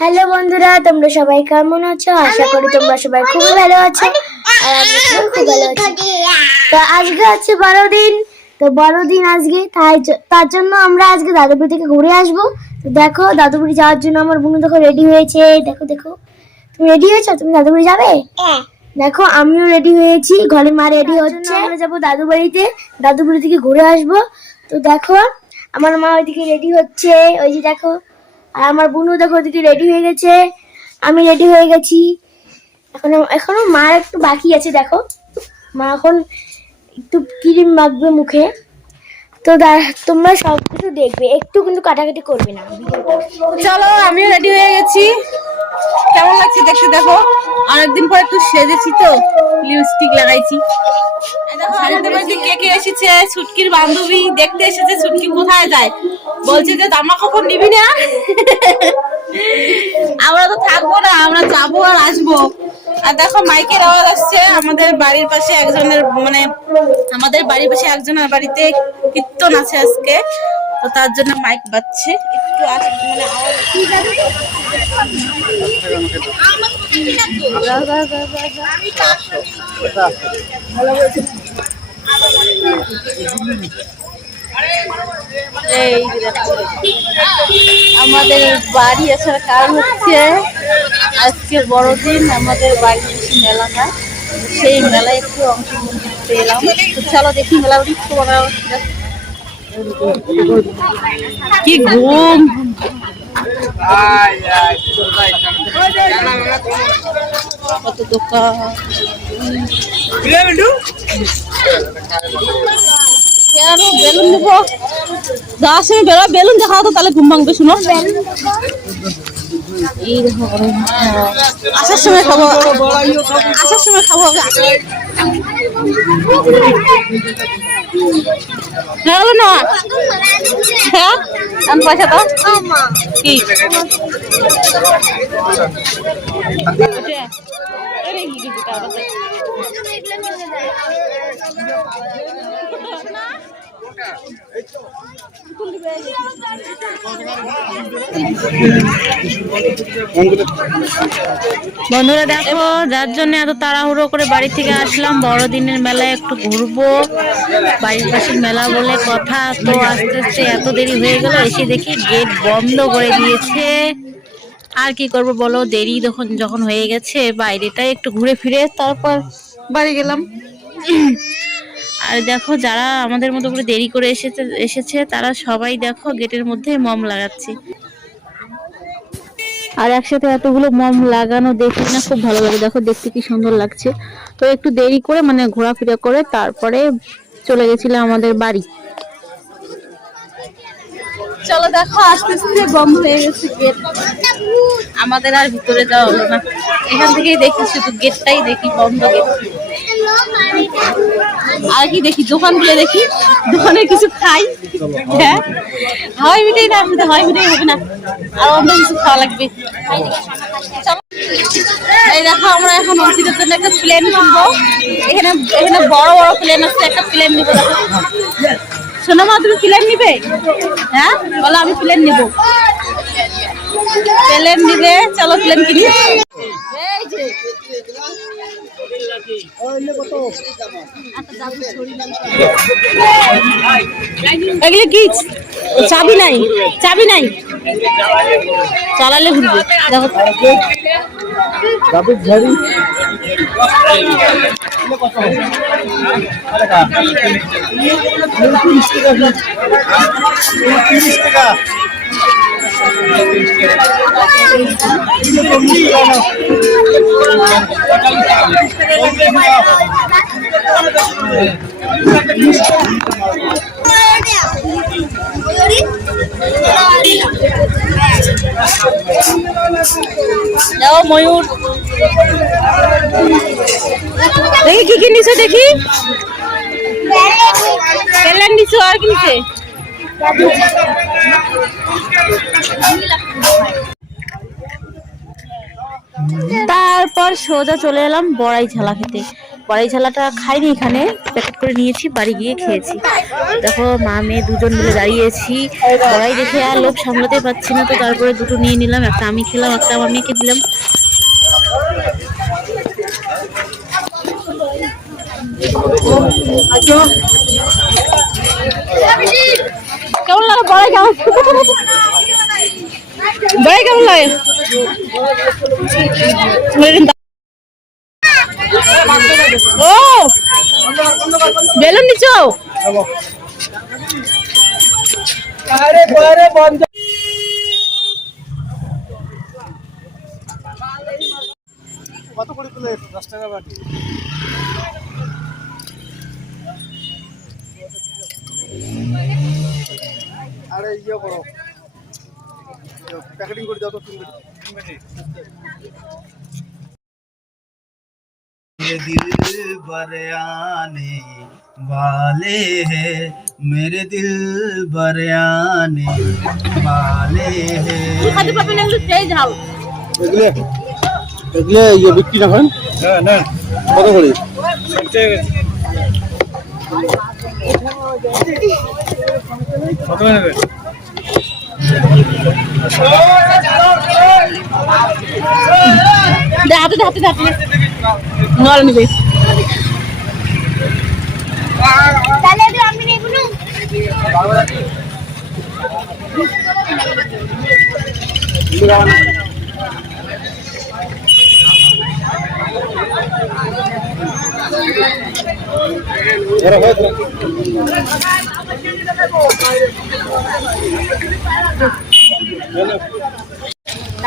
Hello বন্ধুরা তোমরা সবাই কেমন আছো? আশা করি তোমরা সবাই খুবই ভালো আছো। আর আমরা খুব ভালো আছি। তো আজকে হচ্ছে বড় দিন তো বড় দিন আজকে তাই তার জন্য আমরা আজকে দাদুপুরি থেকে ঘুরে আসব। তো দেখো দাদুপুরি যাওয়ার জন্য আমার বোন দেখো রেডি হয়েছে। দেখো দেখো। তুমি রেডি হয়েছো? তুমি দাদুপুরি যাবে? দেখো আমিও রেডি হয়েছি। ঘরে মা রেডি হচ্ছে। আমরা যাব দাদু বাড়িতে দাদু বাড়ি থেকে ঘুরে আসব। তো দেখো আমার মা ওইদিকে রেডি হচ্ছে। ওই যে দেখো আর আমার বোনও দেখো ওদিকে রেডি হয়ে গেছে। আমি রেডি হয়ে গেছি। এখন এখনও মার একটু বাকি আছে, দেখো। মা এখন একটু ক্রিম মাখবে মুখে। তো তোমরা সব কিছু দেখবে। একটু কিন্তু কাটাকাটি করবে না। চলো, আমিও রেডি হয়ে গেছি। কেমন লাগছে দেখতে দেখো? অনেকদিন পর একটু সেজেছি তো লিপস্টিক লাগাইছি। এই দেখো বাড়িতে কে কে এসেছে? ছুটকির বান্ধবী দেখতে এসেছে ছুটকি কোথায় যায়? বলছে যে জামা কাপড় নিবি না? আমরা তো থাকব না আমরা যাব আর আসব। আর দেখো মাইকের আওয়াজ আসছে। আমাদের বাড়ির পাশে একজনের মানে আমাদের বাড়ির পাশে একজনের বাড়িতে কীর্তন আছে আজকে। তো তার জন্য মাইক বাজছে। একটু আস- মানে আওয়াজ এই যে দেখো। আমাদের বাড়ি আসার কারণ হচ্ছে আজকে বড়দিন, আমাদের বাড়ি বেশি মেলা হয় সেই মেলায় একটু অংশগ্রহণ করতে এলাম। চলো দেখি মেলা কি ঘুম! কত দোকান। বেলুন দেবো যাওয়ার বেলুন দেখাও তো তাহলে ঘুম ভাঙবে শুনো। হ্যাঁ। আসার সময় খাব আসার সময় খাব হ্যাঁ না হ্যাঁ আমি পয়সা দাও কি হবে? বন্ধুরা দেখো, যার জন্য এত তাড়াহুড়ো করে বাড়ি থেকে আসলাম, বড়দিনের মেলায় একটু ঘুরবো। বাড়ির পাশের মেলা বলে কথা, তো আস্তে আস্তে এত দেরি হয়ে গেল, এসে দেখি গেট বন্ধ করে দিয়েছে। আর কি করব বলো, দেরি যখন যখন হয়ে গেছে বাইরেটাই একটু ঘুরে ফিরে, তারপর বাড়ি গেলাম। আর দেখো যারা আমাদের মতো করে দেরি করে এসেছে এসেছে, তারা সবাই দেখো গেটের মধ্যে মম লাগাচ্ছে। আর একসাথে এতগুলো মম লাগানো দেখে না খুব ভালো লাগে। দেখো দেখতে কি সুন্দর লাগছে। তো একটু দেরি করে মানে ঘোরাফেরা করে তারপরে চলে গেছিলাম আমাদের বাড়ি। চলো দেখো, আস্তে আস্তে বন্ধ হয়ে গেছে গেট আমাদের আর ভিতরে যাওয়া হলো না। এখান থেকেই দেখি, শুধু গেটটাই দেখি, বন্ধ গেট আর কি দেখি? দোকান দোকানগুলো দেখি। দোকানে কিছু খাই। হ্যাঁ? হয় মিটাই না শুধু হয় মিটাই হবে না। আর অন্য কিছু খাওয়া লাগবে। এই দেখো, আমরা এখন অর্পিতের জন্য একটা প্লেন কিনবো। এখানে এখানে বড় বড় প্লেন আছে, একটা প্লেন নিবো শোনো মা, তুমি প্লেন নিবে? হ্যাঁ? বলো, আমি প্লেন নিব। প্লেন নিবে, চলো প্লেন কিনি। এই যে। এগুলো কি? চাবি নাই চাবি নাই। চালালে ঘুরবে। দেখো। যাও, ময়ূর। দেখি কি কি নিছো, দেখি। প্লেন নিছো, আর কি তারপর সোজা চলে এলাম বড়াই ঝালা খেতে। কড়াই ঝালাটা খাইনি এখানে প্যাকেট করে নিয়েছি, বাড়ি গিয়ে খেয়েছি। দেখো, মা, মেয়ে দুজন মিলে দাঁড়িয়েছি। কড়াই দেখে আর লোভ সামলাতে পারছি না, তো তারপরে দুটো নিয়ে নিলাম, একটা আমি খেলাম, একটা আমার মেয়েকে দিলাম। কেমন লাগে? বড়াই বড়াই কেমন লাগে? ও! বেলুন নিচ্ছ কত করে দশ টাকা আরে ইয়ে করো প্যাকেটিং করে দাও তো তিন मेरे दिल बर आने वाले हैं मेरे दिल बर आने वाले हैं খাতে পাবেন এগুলো সেই ঝাল এগুলো এগুলো ইয়ে বিক্রি না করেন হ্যাঁ না কত করে কত নেবে দে হাতে দে হাতে দে হাতে নল নিবে।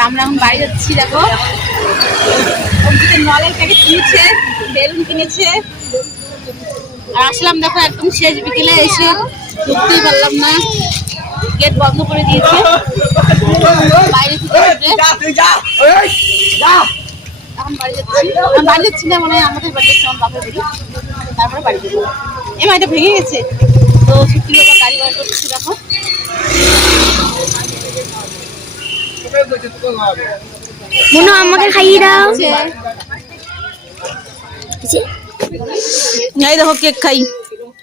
আমরা এখন বাড়ি যাচ্ছি দেখো। ওদিকে নলের প্যাকেট কিনেছে বেলুন কিনেছে। আর আসলাম দেখো একদম শেষ বিকেলে এসে ঢুকতেই পারলাম না। গেট বন্ধ করে দিয়েছে। বাইরে এখন বাড়ি যাচ্ছি। বাড়ি যাচ্ছি না মানে আমাদের বাড়ি যাচ্ছি আমার বাপের বাড়ি। তারপরে বাড়ি যাব। এই ভেঙে গেছে। তো সত্যি বাবা গাড়ি বার করছি দেখো। মনে, আমাকে খাইয়ে দাও। এই দেখো, কেক খাই।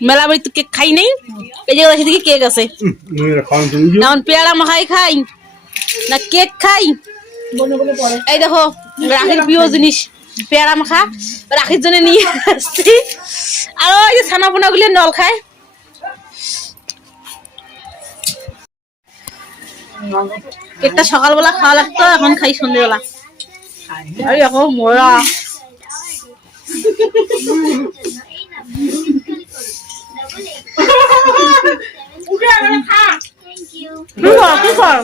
মেলা বাড়ি তো কেক খাই নেই। এই যে সেদিকে কেক আছে। এখন পেয়ারা মাখাই খাই, না কেক খাই। এই দেখো, রাখির প্রিয় জিনিস, পেয়ারা মাখা। রাখির জন্য নিয়ে আসছি। আর ওই যে ছানা পোনা গুলি নল খায়। কেকটা সকালবেলা খাওয়া লাগতো এখন খাই সন্ধ্যেবেলা। এই দেখো মোরা। কি কর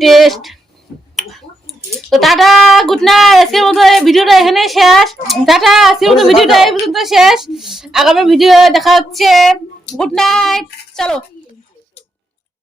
টেস্ট তো টাটা গুড মতো ভিডিওটা এখানে শেষ টাটা ভিডিওটা শেষ আগামী ভিডিও দেখা হচ্ছে গুড নাইট চলো